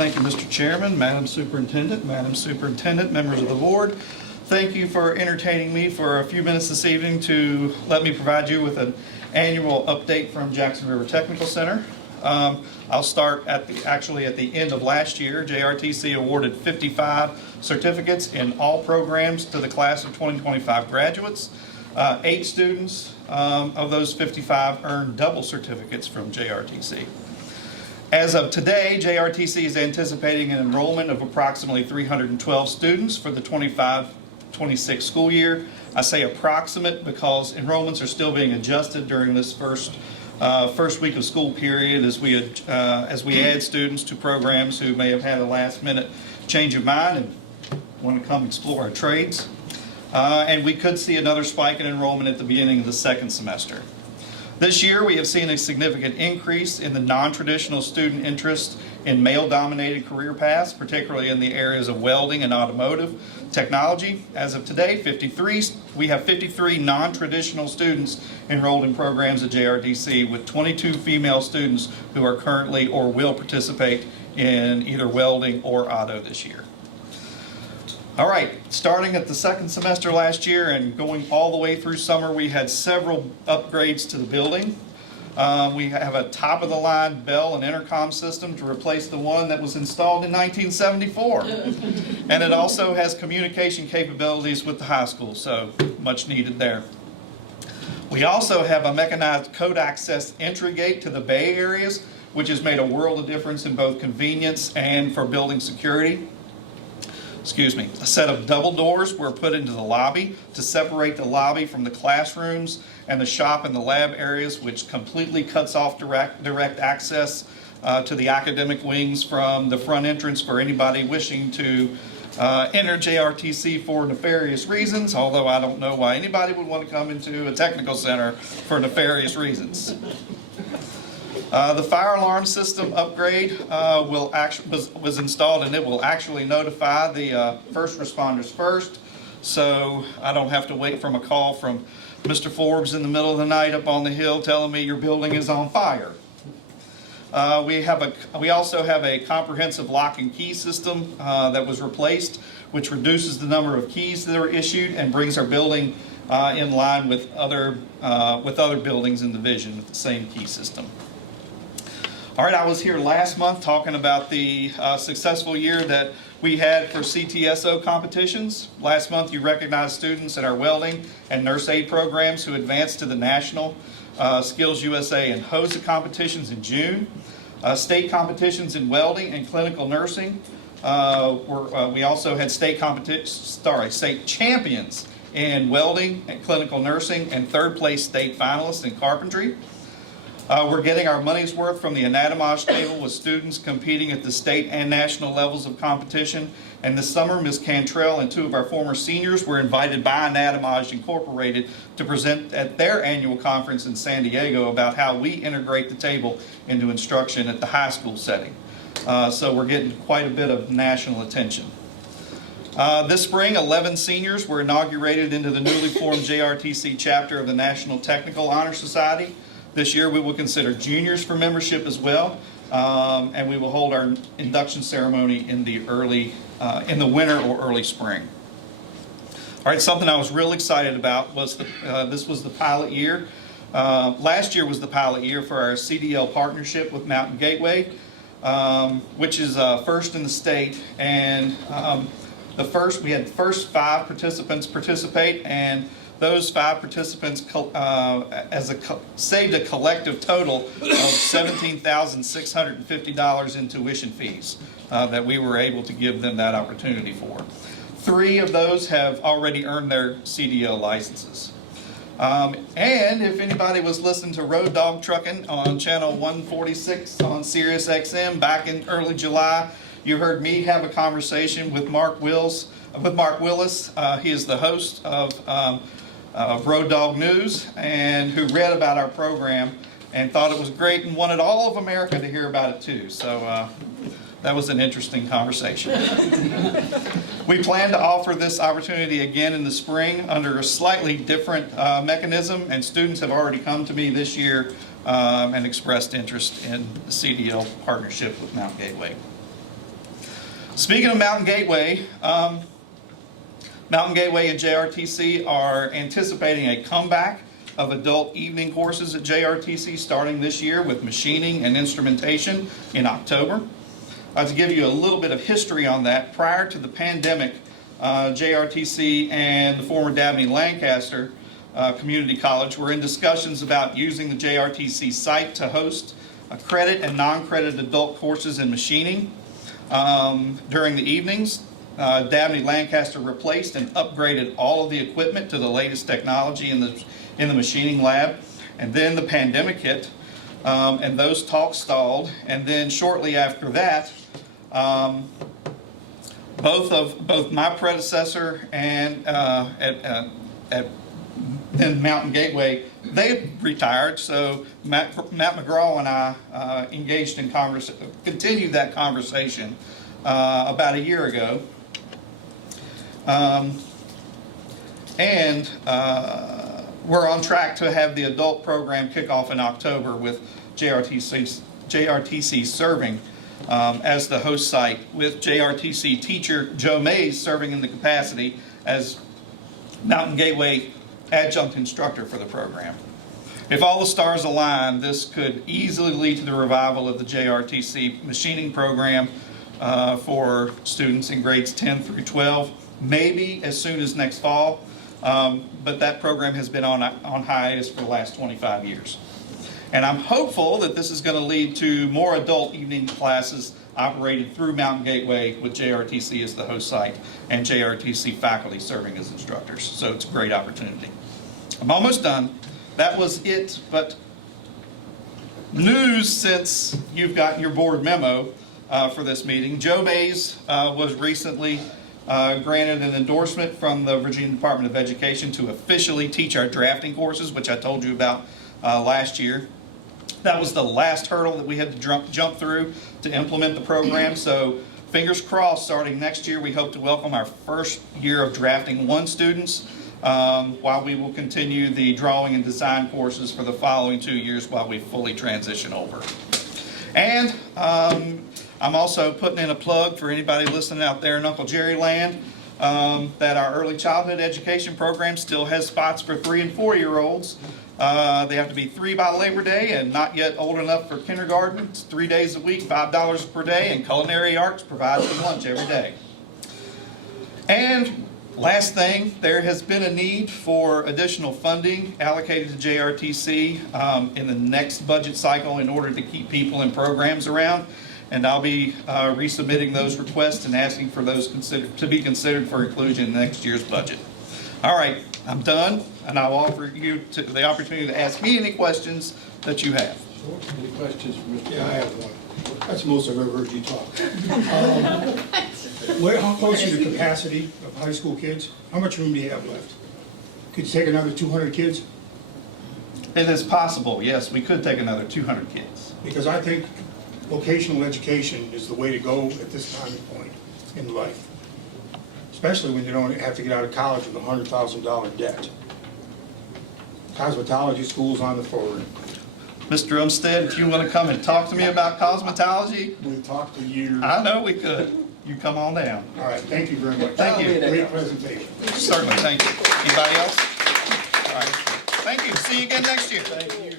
Thank you, Mr. Chairman, Madam Superintendent, members of the board. Thank you for entertaining me for a few minutes this evening to let me provide you with an annual update from Jackson River Technical Center. I'll start at the end of last year. JRTC awarded 55 certificates in all programs to the class of 2025 graduates. 8 students of those 55 earned double certificates from JRTC. As of today, JRTC is anticipating an enrollment of approximately 312 students for the 25-26 school year. I say approximate because enrollments are still being adjusted during this first week of school period as we add students to programs who may have had a last-minute change of mind and want to come explore our trades. And we could see another spike in enrollment at the beginning of the second semester. This year, we have seen a significant increase in the non-traditional student interest in male-dominated career paths, particularly in the areas of welding and automotive technology. As of today, we have 53 non-traditional students enrolled in programs at JRTC, with 22 female students who are currently or will participate in either welding or auto this year. All right, starting at the second semester last year and going all the way through summer, we had several upgrades to the building. We have a top-of-the-line bell and intercom system to replace the one that was installed in 1974. And it also has communication capabilities with the high school, so much needed there. We also have a mechanized code access entry gate to the bay areas, which has made a world of difference in both convenience and for building security. A set of double doors were put into the lobby to separate the lobby from the classrooms and the shop and the lab areas, which completely cuts off direct access to the academic wings from the front entrance for anybody wishing to enter JRTC for nefarious reasons, although I don't know why anybody would want to come into a technical center for nefarious reasons. The fire alarm system upgrade was installed, and it will actually notify the first responders first, so I don't have to wait for a call from Mr. Forbes in the middle of the night up on the hill telling me your building is on fire. We also have a comprehensive lock and key system that was replaced, which reduces the number of keys that are issued and brings our building in line with other buildings in the division with the same key system. All right, I was here last month talking about the successful year that we had for CTSO competitions. Last month, you recognized students in our welding and nurse aid programs who advanced to the National Skills USA and HOSA competitions in June. State competitions in welding and clinical nursing. We also had state champions in welding and clinical nursing and third-place state finalists in carpentry. We're getting our money's worth from the anatomage table with students competing at the state and national levels of competition. And this summer, Ms. Cantrell and 2 of our former seniors were invited by Anatomage Incorporated to present at their annual conference in San Diego about how we integrate the table into instruction at the high school setting. So we're getting quite a bit of national attention. This spring, 11 seniors were inaugurated into the newly formed JRTC chapter of the National Technical Honor Society. This year we will consider juniors for membership as well, and we will hold our induction ceremony in the winter or early spring. All right, something I was real excited about was this was the pilot year. Last year was the pilot year for our CDL partnership with Mountain Gateway, which is first in the state, and we had the first 5 participants participate, and those 5 participants saved a collective total of $17,650 in tuition fees that we were able to give them that opportunity for. 3 of those have already earned their CDL licenses. And if anybody was listening to Road Dog Trucking on channel 146 on Sirius XM back in early July, you heard me have a conversation with Mark Willis. He is the host of Road Dog News, and who read about our program and thought it was great and wanted all of America to hear about it too. So that was an interesting conversation. We plan to offer this opportunity again in the spring under a slightly different mechanism, and students have already come to me this year and expressed interest in the CDL partnership with Mount Gateway. Speaking of Mountain Gateway, Mountain Gateway and JRTC are anticipating a comeback of adult evening courses at JRTC starting this year with machining and instrumentation in October. To give you a little bit of history on that, prior to the pandemic, JRTC and the former Dabney Lancaster Community College were in discussions about using the JRTC site to host credit and non-credit adult courses in machining during the evenings. Dabney Lancaster replaced and upgraded all of the equipment to the latest technology in the machining lab, and then the pandemic hit, and those talks stalled. And then shortly after that, both my predecessor and at then Mountain Gateway, they retired. So Matt McGraw and I engaged in continued that conversation about a year ago. We're on track to have the adult program kick off in October with JRTC serving as the host site, with JRTC teacher Joe Mays serving in the capacity as Mountain Gateway adjunct instructor for the program. If all the stars align, this could easily lead to the revival of the JRTC machining program for students in grades 10 through 12, maybe as soon as next fall, but that program has been on hiatus for the last 25 years. And I'm hopeful that this is going to lead to more adult evening classes operated through Mountain Gateway with JRTC as the host site and JRTC faculty serving as instructors. So it's a great opportunity. I'm almost done. That was it, but news since you've gotten your board memo for this meeting. Joe Mays was recently granted an endorsement from the Virginia Department of Education to officially teach our drafting courses, which I told you about last year. That was the last hurdle that we had to jump through to implement the program. So fingers crossed, starting next year, we hope to welcome our first year of drafting 1 students, while we will continue the drawing and design courses for the following 2 years while we fully transition over. And I'm also putting in a plug for anybody listening out there in Uncle Jerry land, that our early childhood education program still has spots for 3- and 4-year-olds. They have to be 3 by Labor Day and not yet old enough for kindergarten. It's 3 days a week, $5 per day, and Culinary Arts provides them lunch every day. And last thing, there has been a need for additional funding allocated to JRTC in the next budget cycle in order to keep people in programs around. And I'll be resubmitting those requests and asking for those to be considered for inclusion in next year's budget. All right, I'm done, and I'll offer you the opportunity to ask me any questions that you have. Sure. Any questions for Mr. Yeah, I have one. That's the most I've ever heard you talk. How close is the capacity of high school kids? How much room do you have left? Could you take another 200 kids? It is possible, yes, we could take another 200 kids. Because I think vocational education is the way to go at this time point in life. Especially when you don't have to get out of college with a $100,000 debt. Cosmetology school's on the forward. Mr. Umstead, if you want to come and talk to me about cosmetology, We've talked to you. I know we could. You come on down. All right, thank you very much. Thank you. Great presentation. Certainly, thank you. Anybody else? All right. Thank you. See you again next year. Thank you.